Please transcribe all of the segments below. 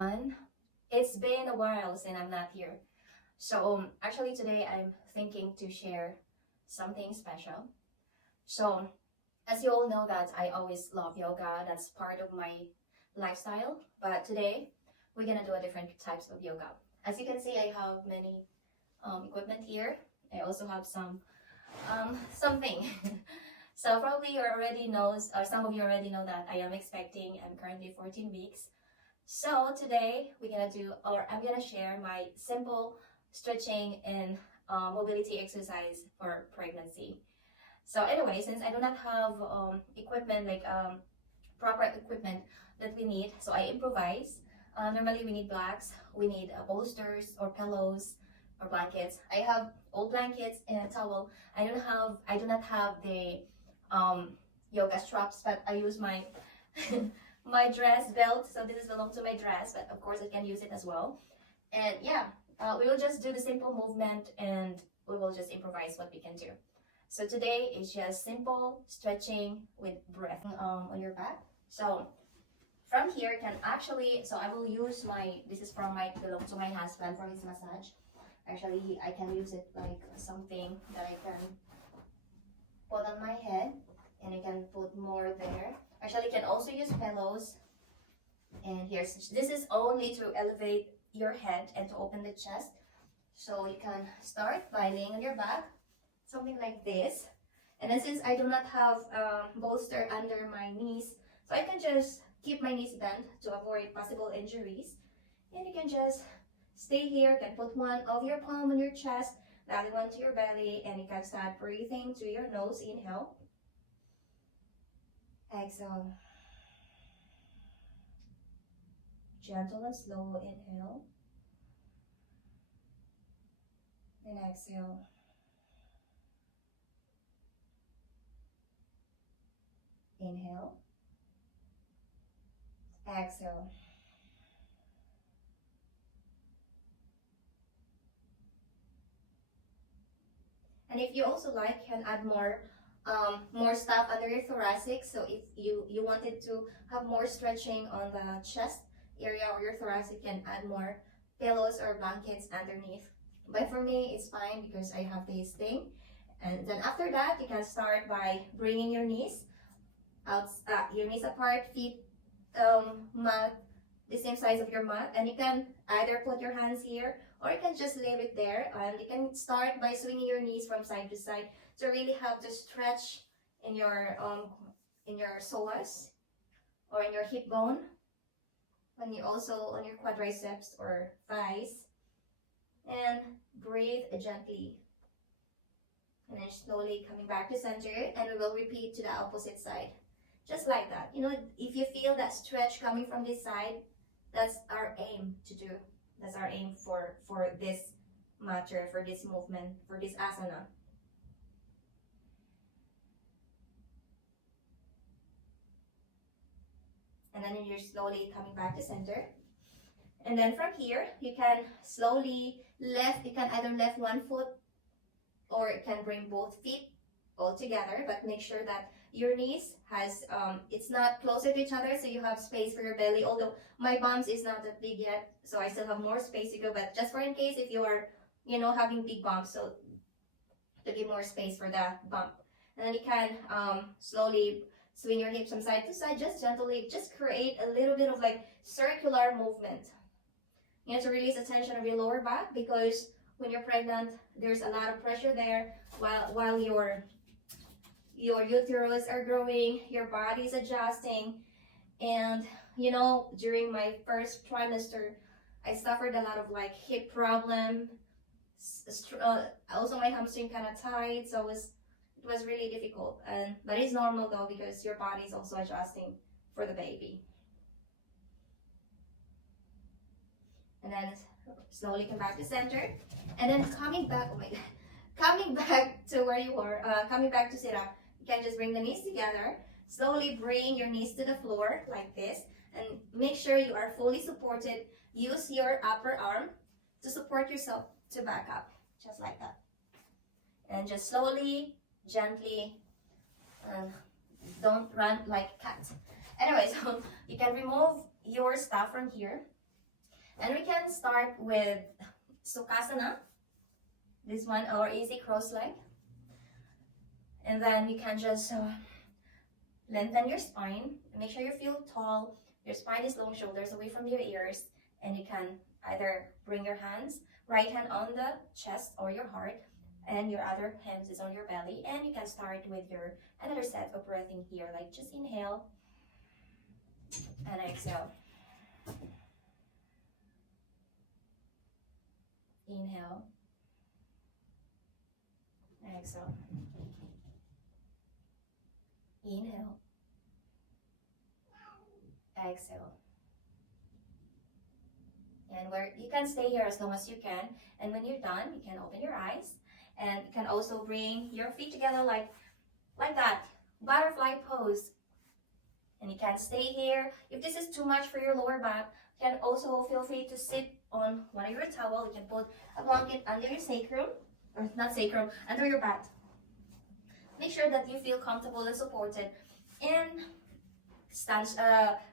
on. It's been a while since I'm not here. Actually today I'm thinking to share something special. So as you all know that I always love yoga. That's part of my lifestyle. But today we're gonna do a different types of yoga. As you can see, I have many equipment here. I also have something. So probably you already knows, or some of you already know that I am expecting. I'm currently 14 weeks. So today we're gonna do, or I'm gonna share my simple stretching and mobility exercise for pregnancy. So anyway, since I do not have equipment like proper equipment that we need, so I improvise. Normally we need blocks, we need bolsters or pillows or blankets. I have old blankets and a towel. I do not have the um, yoga straps, but I use my my dress belt. So this is belong to my dress, but of course I can use it as well. And yeah, we will just do the simple movement and we will just improvise what we can do. So today is just simple stretching with breath on your back. So from here you can actually, so I will use my, this is from my, belong to my husband for his massage. Actually, I can use it like something that I can put on my head and I can put more there. Actually, you can also use pillows. And here's, this is only to elevate your head and to open the chest. So you can start by laying on your back, something like this. And then since I do not have bolster under my knees, so I can just keep my knees bent to avoid possible injuries. And you can just stay here. You can put one of your palm on your chest, the other one to your belly, and you can start breathing to your nose. Inhale, exhale, gentle and slow. Inhale and exhale. Inhale, exhale. And if you also like, you can add more stuff under your thoracic. So if you wanted to have more stretching on the chest area or your thoracic, you can add more pillows or blankets underneath. But for me, it's fine because I have this thing. And then after that, you can start by bringing your knees out, your knees apart, feet mat, the same size of your mat, and you can either put your hands here or you can just leave it there, and you can start by swinging your knees from side to side to really have to stretch in your psoas or in your hip bone, when you also on your quadriceps or thighs, and breathe gently and then slowly coming back to center, and we will repeat to the opposite side just like that. You know, if you feel that stretch coming from this side, that's our aim to do. That's our aim for this matter, for this movement, for this asana. And then you're slowly coming back to center. And then from here, you can slowly lift. You can either lift one foot or you can bring both feet all together, but make sure that your knees has it's not closer to each other, so you have space for your belly. Although my bumps is not that big yet, so I still have more space to go, but just for in case if you are, you know, having big bumps, so to give more space for that bump. And then you can slowly swing your hips from side to side, just gently, just create a little bit of like circular movement. You have to release the tension of your lower back because when you're pregnant, there's a lot of pressure there while your uterus are growing, your body's adjusting. And you know, during my first trimester, I suffered a lot of like hip problem. Also my hamstring kind of tight, so it was really difficult. And but it's normal though because your body is also adjusting for the baby. And then slowly come back to center, and then coming back. Oh my God, coming back to where you were. Coming back to sit up. You can just bring the knees together. Slowly bring your knees to the floor like this, and make sure you are fully supported. Use your upper arm to support yourself to back up, just like that. And just slowly, gently, don't run like a cat. Anyway, so you can remove your stuff from here. And we can start with Sukhasana, this one, or easy cross leg. And then you can just lengthen your spine. Make sure you feel tall. Your spine is long, shoulders away from your ears. And you can either bring your hands, right hand on the chest or your heart, and your other hand is on your belly. And you can start with your another set of breathing here. Like just inhale and exhale. Inhale. Exhale. Inhale. Exhale. And where you can stay here as long as you can. And when you're done, you can open your eyes. And you can also bring your feet together like that. Butterfly pose. And you can stay here. If this is too much for your lower back, you can also feel free to sit on one of your towel. You can put a blanket under your sacrum, or not sacrum, under your back. Make sure that you feel comfortable and supported. And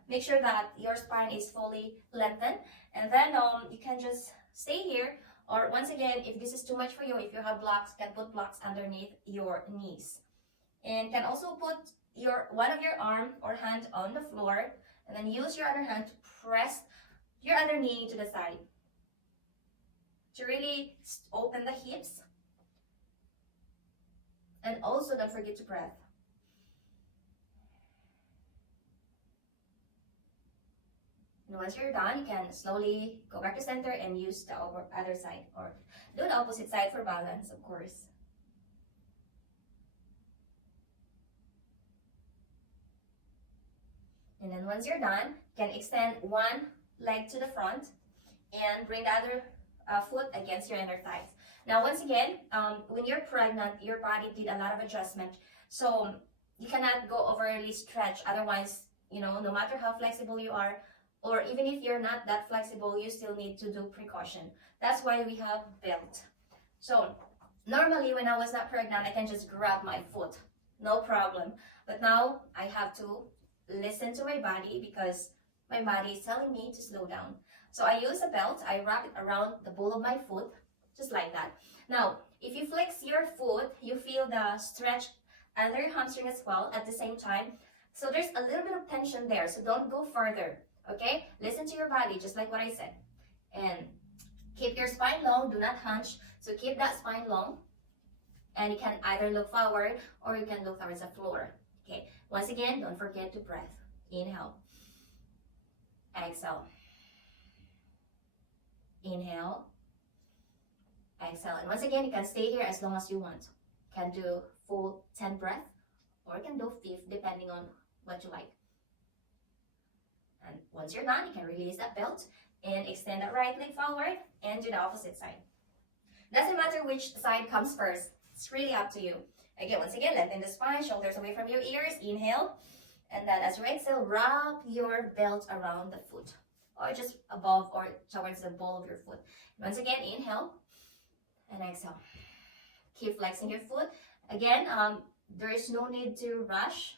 make sure that your spine is fully lengthened. And then you can just stay here. Or once again, if this is too much for you, if you have blocks, you can put blocks underneath your knees. And can also put one of your arm or hand on the floor, and then use your other hand to press your other knee to the side to really open the hips. And also don't forget to breathe. And once you're done, you can slowly go back to center and use the other side, or do the opposite side for balance, of course. And then once you're done, you can extend one leg to the front and bring the other foot against your inner thighs. Now, once again, when you're pregnant, your body did a lot of adjustment. So you cannot go overly stretch. Otherwise, no matter how flexible you are, or even if you're not that flexible, you still need to do precaution. That's why we have belt. So normally when I was not pregnant, I can just grab my foot, no problem. But now I have to listen to my body because my body is telling me to slow down. So I use a belt, I wrap it around the ball of my foot, just like that. Now, if you flex your foot, you feel the stretch under your hamstring as well at the same time. So there's a little bit of tension there, so don't go further, okay? Listen to your body, just like what I said. And keep your spine long, do not hunch. So keep that spine long. And you can either look forward or you can look towards the floor. Okay, once again, don't forget to breathe. Inhale. Exhale. Inhale. Exhale. And once again, you can stay here as long as you want. You can do full 10 breath, or you can do 5 depending on what you like. And once you're done, you can release that belt and extend that right leg forward and do the opposite side. Doesn't matter which side comes first. It's really up to you. Again, once again, lengthen the spine, shoulders away from your ears. Inhale. And then as you exhale, wrap your belt around the foot, or just above or towards the ball of your foot. Once again, inhale and exhale. Keep flexing your foot. Again, there is no need to rush,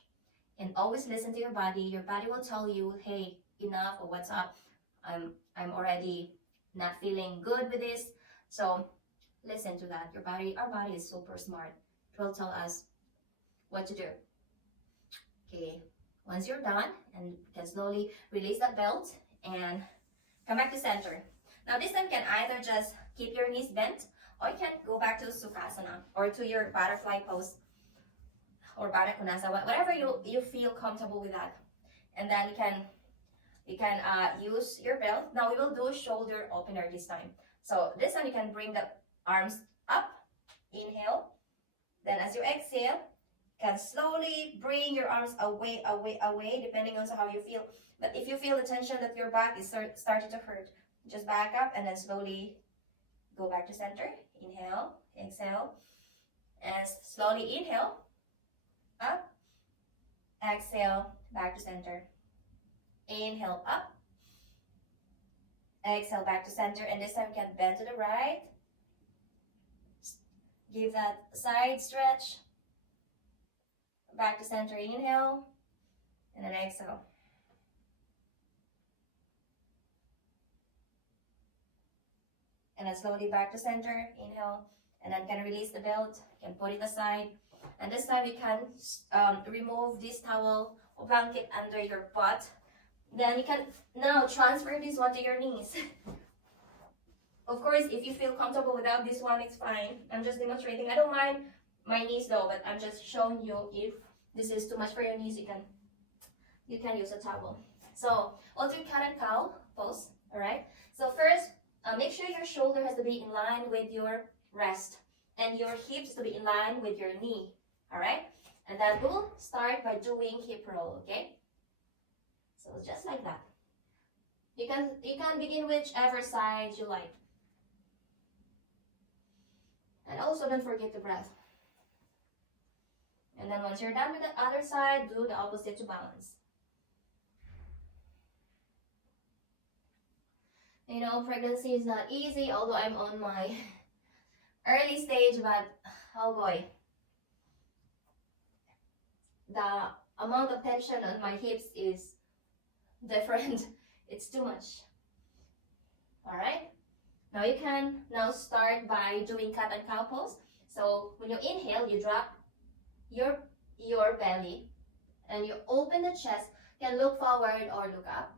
and always listen to your body. Your body will tell you, hey, enough, or what's up. I'm already not feeling good with this. So listen to that. Our body is super smart. It will tell us what to do. Okay, once you're done, and you can slowly release that belt and come back to center. Now this time you can either just keep your knees bent, or you can go back to Sukhasana or to your butterfly pose or Baddha Konasana, whatever you feel comfortable with that. And then you can use your belt. Now we will do shoulder opener this time. So this time you can bring the arms up, inhale. Then as you exhale, you can slowly bring your arms away, depending on how you feel. But if you feel the tension that your back is starting to hurt, just back up and then slowly go back to center. Inhale, exhale, and slowly inhale, up, exhale, back to center. Inhale, up, exhale, back to center, and this time you can bend to the right. Give that side stretch. Back to center, inhale, and then exhale. and then slowly back to center, inhale, and then can release the belt, can put it aside. And this time you can remove this towel or blanket under your butt. Then you can now transfer this one to your knees. Of course, if you feel comfortable without this one, it's fine. I'm just demonstrating. I don't mind my knees though, but I'm just showing you if this is too much for your knees, you can use a towel. So we'll do cat and cow pose. All right. So first, make sure your shoulder has to be in line with your rest, and your hips to be in line with your knee. All right. And then we'll start by doing hip roll. Okay. So just like that. You can begin whichever side you like. And also don't forget the breath. And then once you're done with the other side, do the opposite to balance. You know, pregnancy is not easy, although I'm on my early stage, but oh boy. The amount of tension on my hips is different. It's too much. Alright? Now you can now start by doing cat and cow pose. So when you inhale, you drop your belly and you open the chest. You can look forward or look up.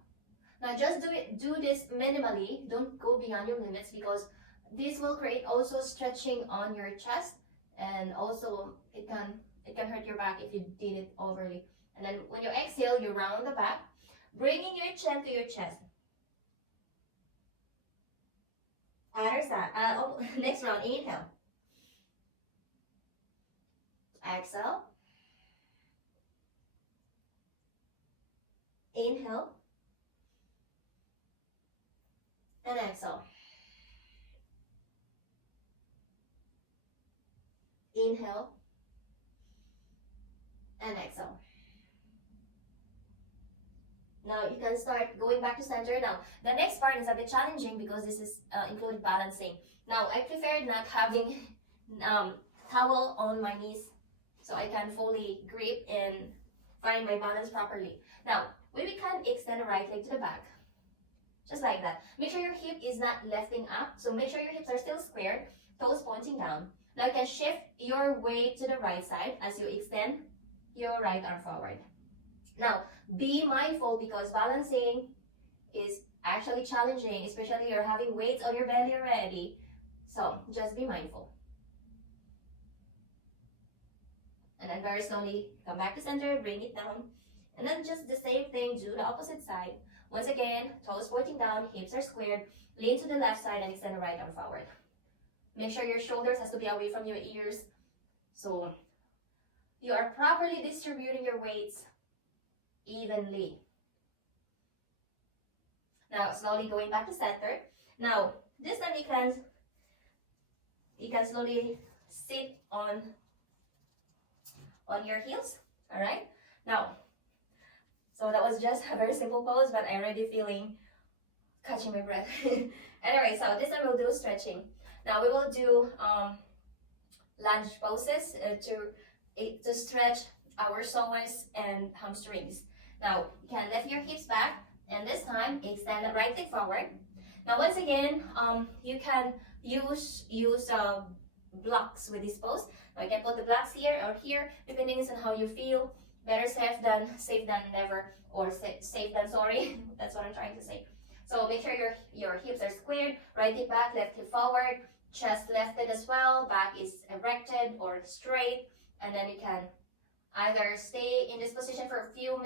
Now just do this minimally. Don't go beyond your limits, because this will create also stretching on your chest, and also it can hurt your back if you did it overly. And then when you exhale, you round the back, bringing your chin to your chest. Other side. Next round, inhale. Exhale. Inhale. And exhale. Inhale. And exhale. Now you can start going back to center. Now the next part is a bit challenging because this is included balancing. Now I prefer not having towel on my knees, so I can fully grip and find my balance properly. Now we can extend the right leg to the back, just like that. Make sure your hip is not lifting up, so make sure your hips are still squared, toes pointing down. Now you can shift your weight to the right side as you extend your right arm forward. Now, be mindful because balancing is actually challenging, especially you're having weights on your belly already. So, just be mindful. And then very slowly, come back to center, bring it down. And then just the same thing, do the opposite side. Once again, toes pointing down, hips are squared, lean to the left side and extend the right arm forward. Make sure your shoulders has to be away from your ears. So, you are properly distributing your weights evenly. Now slowly going back to center. Now this time you can slowly sit on your heels. All right. Now, so that was just a very simple pose, but I'm already feeling catching my breath. Anyway, so this time we'll do stretching. Now we will do lunge poses to stretch our psoas and hamstrings. Now, you can lift your hips back, and this time, extend the right leg forward. Now, once again, you can use blocks with this pose. Now, you can put the blocks here or here, depending on how you feel. Better safe than never, or safe than sorry. That's what I'm trying to say. So, make sure your hips are squared, right hip back, left hip forward, chest lifted as well, back is erected or straight, and then you can either stay in this position for a few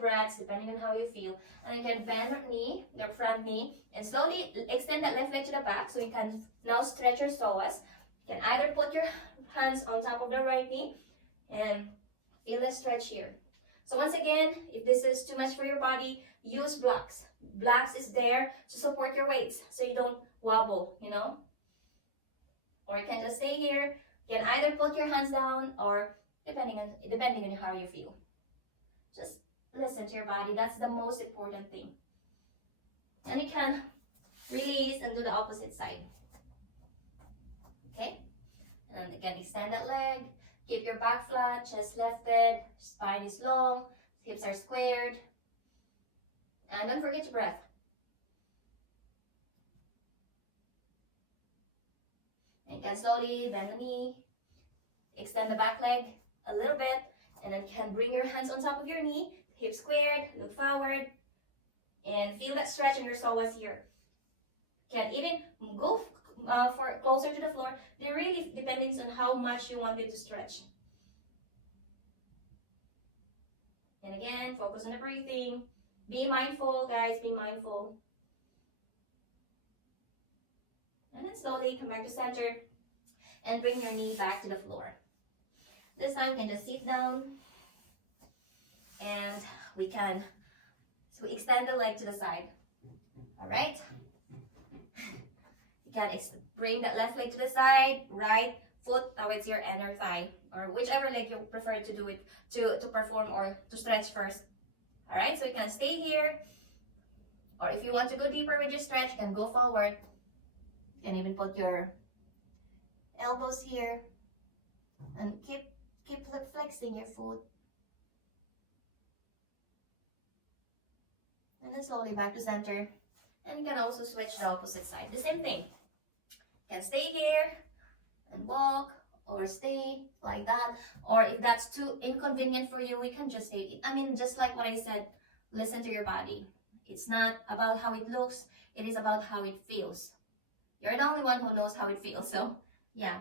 breaths, depending on how you feel. And you can bend your knee, your front knee, and slowly extend that left leg to the back so you can now stretch your psoas. You can either put your hands on top of the right knee and feel the stretch here. So once again, if this is too much for your body, use blocks. Blocks is there to support your weights so you don't wobble, you know? Or you can just stay here. You can either put your hands down or depending on how you feel. Just listen to your body. That's the most important thing. And you can release and do the opposite side. Okay? And again, extend that leg. Keep your back flat, chest lifted, spine is long, hips are squared. And don't forget your breath. can slowly bend the knee, extend the back leg a little bit, and then you can bring your hands on top of your knee, hips squared, look forward, and feel that stretch in your psoas here. Can even go for closer to the floor. It really depends on how much you want it to stretch. And again, focus on the breathing. Be mindful, guys, be mindful. And then slowly come back to center and bring your knee back to the floor. This time you can just sit down and we extend the leg to the side. All right? You can bring that left leg to the side, right foot towards your inner thigh, or whichever leg you prefer to do it to perform or to stretch first. All right, so you can stay here, or if you want to go deeper with your stretch, you can go forward. You can even put your elbows here and keep flexing your foot. And then slowly back to center. And you can also switch the opposite side. The same thing. You can stay here and walk, or stay like that. Or if that's too inconvenient for you, we can just stay. I mean, just like what I said, listen to your body. It's not about how it looks, it is about how it feels. You're the only one who knows how it feels, so yeah.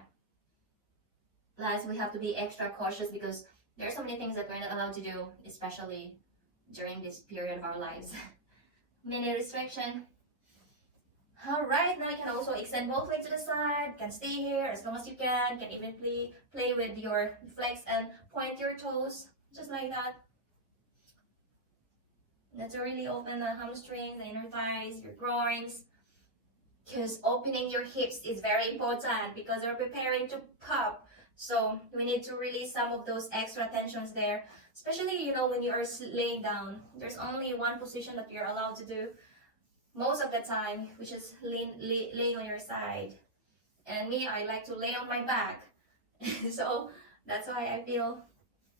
Plus, we have to be extra cautious because there are so many things that we're not allowed to do, especially during this period of our lives. Many restriction. Alright, now you can also extend both legs to the side, can stay here as long as you can even play with your flex and point your toes, just like that. That's to really open the hamstrings, the inner thighs, your groins, because opening your hips is very important because they're preparing to pop. So we need to release some of those extra tensions there, especially, when you are laying down. There's only one position that you're allowed to do most of the time, which is laying on your side. And me, I like to lay on my back. So that's why I feel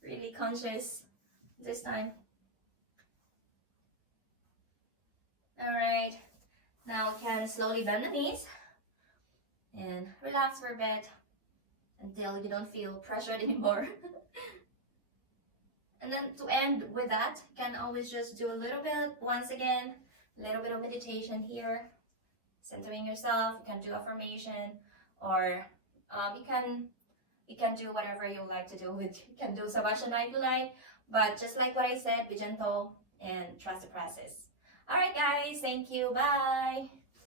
really conscious this time. Alright, now you can slowly bend the knees and relax for a bit until you don't feel pressured anymore. And then to end with that, you can always just do a little bit, once again, a little bit of meditation here, centering yourself. You can do affirmation, or you can do whatever you like to do with. You can do Savasana if you like, but just like what I said, be gentle and trust the process. Alright guys, thank you, bye!